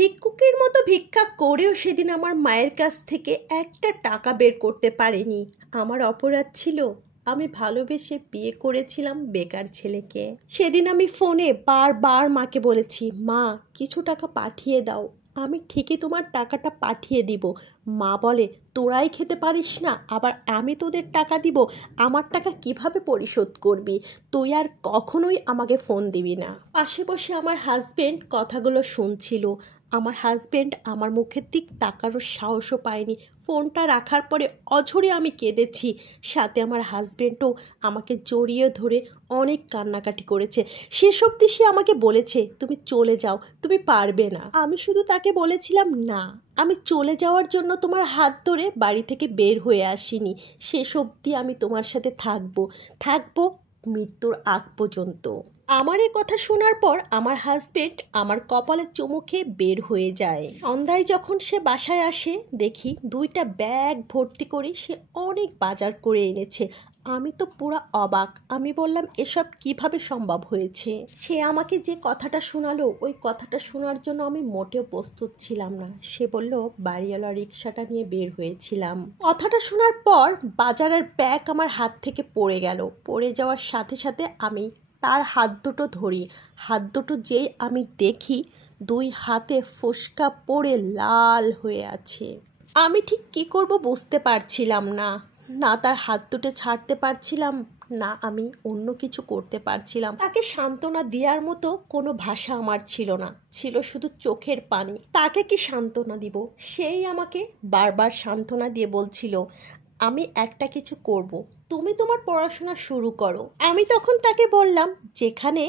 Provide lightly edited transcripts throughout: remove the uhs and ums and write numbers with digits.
ভিক্ষুকের মতো ভিক্ষা করেও সেদিন আমার মায়ের কাছ থেকে একটা টাকা বের করতে পারিনি। আমার অপরাধ ছিল, আমি ভালোবেসে বিয়ে করেছিলাম বেকার ছেলেকে। সেদিন আমি ফোনে বারবার মাকে বলেছি, মা কিছু টাকা পাঠিয়ে দাও, আমি ঠিকই তোমার টাকাটা পাঠিয়ে দিব। মা বলে, তোরাই খেতে পারিস না, আবার আমি তোদের টাকা দিব, আমার টাকা কিভাবে পরিশোধ করবি? তুই আর কখনোই আমাকে ফোন দিবি না। পাশে বসে আমার হাজবেন্ড কথাগুলো শুনছিল। আমার হাজবেন্ড আমার মুখের দিক তাকানোর সাহসও পায়নি। ফোনটা রাখার পরে অঝরে আমি কেঁদেছি। সাথে আমার হাজবেন্ডও আমাকে জড়িয়ে ধরে অনেক কান্নাকাটি করেছে। শেষ অবধি সে আমাকে বলেছে, তুমি চলে যাও, তুমি পারবে না। আমি শুধু তাকে বলেছিলাম, না, আমি চলে যাওয়ার জন্য তোমার হাত ধরে বাড়ি থেকে বের হয়ে আসিনি। শেষ অবধি আমি তোমার সাথে থাকবো মৃত্যুর আগ পর্যন্ত। আমার এই কথা শোনার পর আমার হাজবেন্ড আমার কপালে চুমু খেয়ে বের হয়ে যায়। সন্ধ্যায় যখন সে বাসায় আসে, দেখি 2টা ব্যাগ ভর্তি করে সে অনেক বাজার করে এনেছে। আমি তো পুরো অবাক। আমি বললাম, এসব কিভাবে সম্ভব হয়েছে? সে আমাকে যে কথাটা শোনালো, ওই কথাটা শোনার জন্য আমি মোটেও প্রস্তুত ছিলাম না। সে বলল, বাড়িওয়ালা রিক্সাটা নিয়ে বের হয়েছিলাম। কথাটা শোনার পর বাজারের ব্যাগ আমার হাত থেকে পড়ে গেল। পড়ে যাওয়ার সাথে সাথে আমি তার হাত দুটো ধরি। হাত দুটো যেই আমি দেখি, 2 হাতে ফোস্কা পড়ে লাল হয়ে আছে। আমি ঠিক কী করব বুঝতে পারছিলাম না। না তার হাত দুটো ছাড়তে পারছিলাম, না আমি অন্য কিছু করতে পারছিলাম। তাকে সান্ত্বনা দেওয়ার মতো কোনো ভাষা আমার ছিল না, ছিল শুধু চোখের পানি। তাকে কি সান্ত্বনা দিব? সেই আমাকে বারবার সান্ত্বনা দিয়ে বলছিল, আমি একটা কিছু করব, তুমি তোমার পড়াশোনা শুরু করো। আমি তখন তাকে বললাম, যেখানে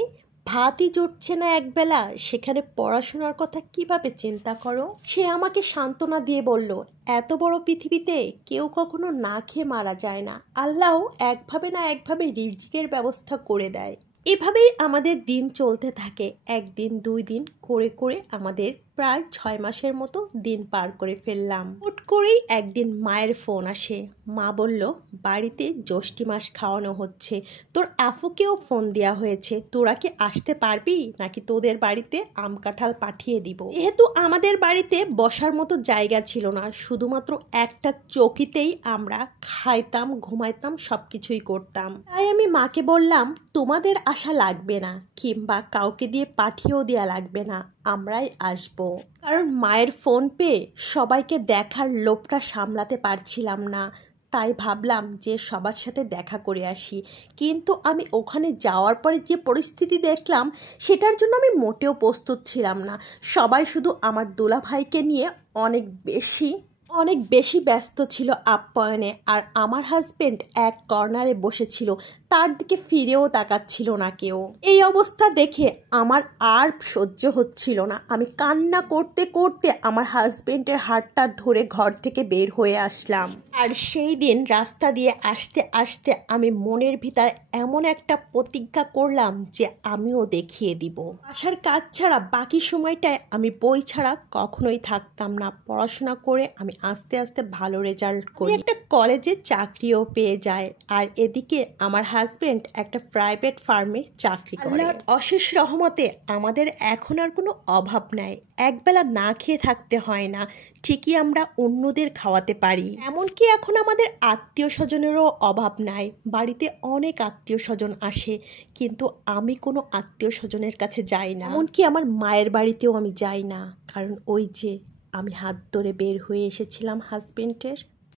ভাতই জুটছে না একবেলা, সেখানে পড়াশোনার কথা কিভাবে চিন্তা করো? সে আমাকে সান্ত্বনা দিয়ে বলল, এত বড় পৃথিবীতে কেউ কখনো না খেয়ে মারা যায় না, আল্লাহ একভাবে না একভাবে রিজিকের ব্যবস্থা করে দেয়। এভাবেই আমাদের দিন চলতে থাকে। 1 দিন 2 দিন করে করে আমাদের প্রায় 6 মাসের মতো দিন পার করে ফেললাম। হুট করেই একদিন মায়ের ফোন আসে। মা বলল, বাড়িতে জ্যৈষ্ঠী মাস খাওয়ানো হচ্ছে, তোর আফুকেও ফোন দেওয়া হয়েছে, তোরা কি আসতে পারবি নাকি তোদের বাড়িতে আম কাঁঠাল পাঠিয়ে দিব? যেহেতু আমাদের বাড়িতে বসার মতো জায়গা ছিল না, শুধুমাত্র একটা চৌকিতেই আমরা খাইতাম, ঘুমাইতাম, সব কিছুই করতাম। তাই আমি মাকে বললাম, তোমাদের আশা লাগবে না, কিংবা কাউকে দিয়ে পাঠিয়েও দেওয়া লাগবে না, আমরাই আসবো। কারণ মায়ের ফোন পেয়ে সবাইকে দেখার লোভটা সামলাতে পারছিলাম না। তাই ভাবলাম যে সবার সাথে দেখা করে আসি। কিন্তু আমি ওখানে যাওয়ার পরে যে পরিস্থিতি দেখলাম, সেটার জন্য আমি মোটেও প্রস্তুত ছিলাম না। সবাই শুধু আমার দুলাভাইকে নিয়ে অনেক বেশি ব্যস্ত ছিল আপ্যায়নে, আর আমার হাজবেন্ড এক কর্নারে বসেছিল, তার দিকে ফিরেও তাকাচ্ছিল না কেউ। এই অবস্থা দেখে আমার আর সহ্য হচ্ছিল না। আমি কান্না করতে করতে আমার হাজবেন্ডের হাতটা ধরে ঘর থেকে বের হয়ে আসলাম। আর সেই দিন রাস্তা দিয়ে আসতে আসতে আমি মনের ভিতর এমন একটা প্রতিজ্ঞা করলাম যে আমিও দেখিয়ে দিব। আসার কাজ ছাড়া বাকি সময়টায় আমি বই ছাড়া কখনোই থাকতাম না। পড়াশোনা করে আমি আস্তে আস্তে ভালো রেজাল্ট করি, একটা কলেজে চাকরিও পেয়ে যায়। আর এদিকে আমার হাজবেন্ড একটা প্রাইভেট ফার্মে চাকরি করে। আল্লাহর অশেষ রহমতে আমাদের এখন আর কোনো অভাব নাই। একবেলা না খেয়ে থাকতে হয় না, ঠিকই আমরা অন্যদের খাওয়াতে পারি। এমনকি এখন আমাদের আত্মীয় স্বজনেরও অভাব নাই। বাড়িতে অনেক আত্মীয় স্বজন আসে, কিন্তু আমি কোনো আত্মীয় স্বজনের কাছে যাই না। এমনকি আমার মায়ের বাড়িতেও আমি যাই না। কারণ ওই যে আমি হাত ধরে বের হয়ে এসেছিলাম হাজবেন্ডের,